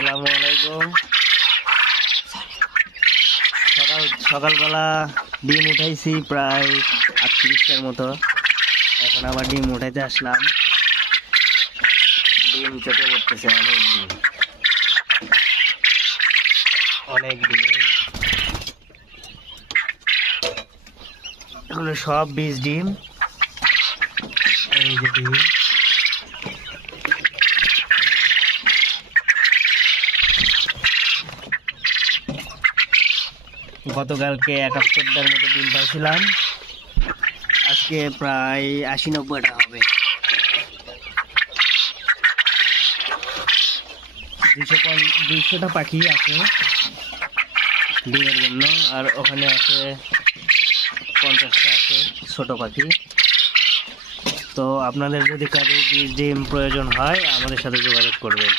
আসসালামু আলাইকুম। সকালবেলা ডিম উঠাইছি প্রায় 38টার মতো। এখন আবার ডিম উঠাইতে আসলাম। ডিম চোখে পড়তেছে, অনেক ডিম। এগুলো সব বীজ ডিম। এই যে ডিম, গতকালকে 71টার মতো ডিম পাইছিলাম, আজকে প্রায় 80-90টা হবে। 200টা পাখি আছে ডিমের জন্য, আর ওখানে আছে 50টা আছে ছোট পাখি। তো আপনাদের যদি কারো বীজ ডিম প্রয়োজন হয় আমাদের সাথে যোগাযোগ করবেন।